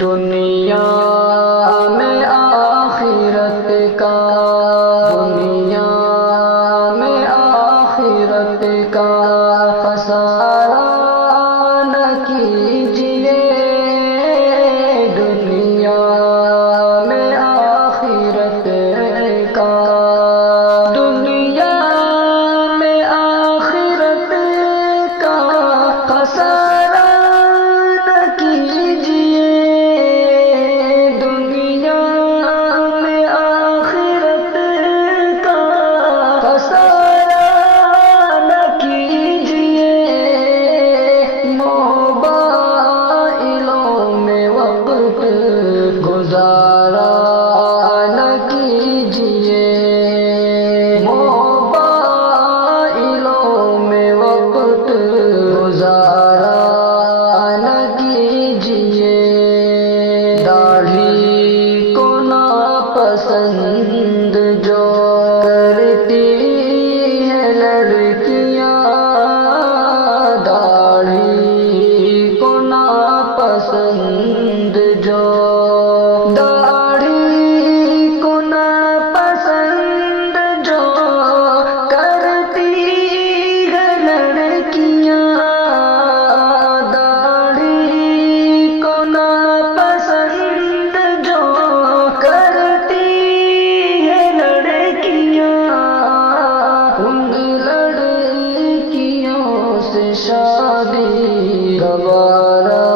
دنیا میں آخرت کا، دنیا میں آخرت کا خسارہ نہ کیجیے، دنیا میں آخرت کا، دنیا میں آخرت کا خسارہ نہ کیجیے، دنیا میں آخرت کا خسارہ نہ کیجیے، موبائلوں میں وقت گزارا نہ کیجیے، موبائلوں میں وقت گزارا نہ کیجیے، داڑھی کو ناپسند جو کرتی ہے لڑکیاں، داڑھی کو ناپسند جو، داڑھی کو ناپسند جو کرتی ہے لڑکیاں، داڑھی کو ناپسند جو کرتی ہے لڑکیاں، ان لڑکیوں سے شادی گوارا